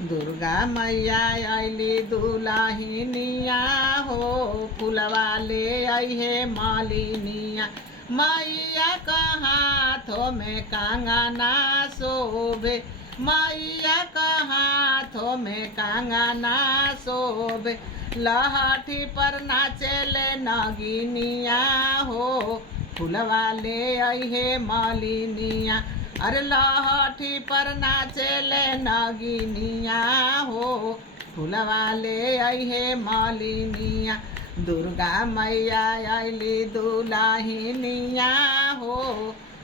दुर्गा मैया अली दुलाहिनिया हो, फुलवा ले अहे मालिनिया। मैया का हाथों में कंगना शोभे, मैया का हाथों में कंगना शोभे। लहठी पर नाचेले नगिनिया हो, फुलवा ले अहे मालिनिया। अरे लहठी पर नाचेले नगिनिया हो, फुलवा ले अहे मालिनिया। दुर्गा मैया अली दुलाहिनिया हो,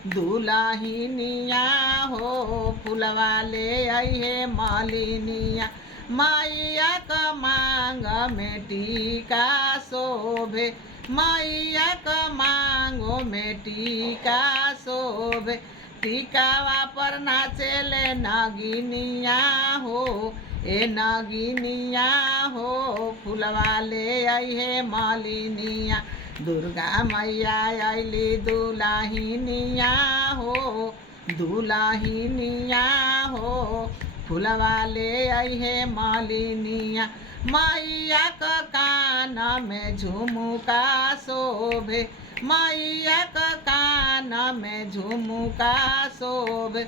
दुलाहिनिया हो, फुलवा ले अहे मालिनिया। मैया का मांग में टीका शोभे, मैया का मांगो में टीका शोभे। टीकावा पर नाचेले नगिनिया हो, ए नगिनिया हो, फुलवा ले अहे मालिनिया। दुर्गा मैया अली दुलाहिनिया हो, दुलाहिनिया हो, फुलवा ले अहे मालिनिया। मैया का कान में झुमुका शोभे, मैया का कान में झुमुका शोभे।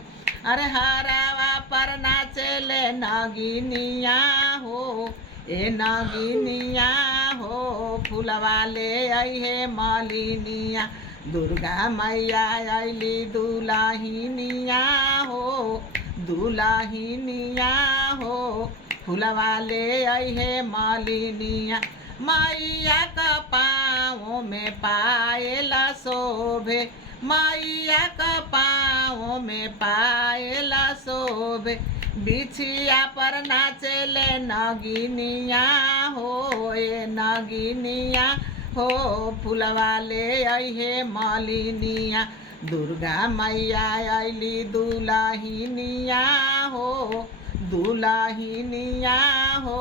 अरे हरावा पर नाचेले नगिनिया हो, ए नगिनिया हो, फुलवा ले अहे मालिनिया। दुर्गा मैया अली दुलाहिनिया हो, दुलाहिनिया हो, फुलवा ले अहे मालिनिया। मैया का पाँव में पायल शोभे, मैया का पाँव में पायल शोभे। बिछिया पर नाचेले नगिनिया हो, ए नगिनिया हो, फुलवा ले अहे मालिनिया। दुर्गा मैया अली दुलाहिनिया हो, दुलाहिनिया हो,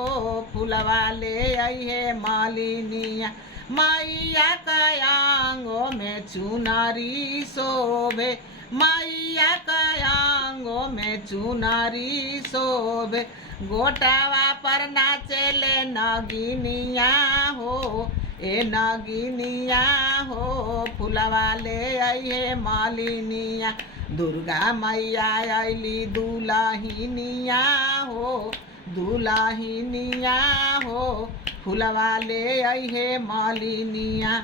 फुलवा ले अहे मालिनिया। मैया का आंगों में चुनरी शोभे, मैया का आंगों में चुनरी शोभे। गोटावा पर नाचेले नगिनिया हो, ए नगिनिया हो, फुलवा ले अहे मालिनिया। दुर्गा मैया अली दुलाहिनिया हो, दुलाहिनिया हो, फुलवा ले अहे मालिनिया।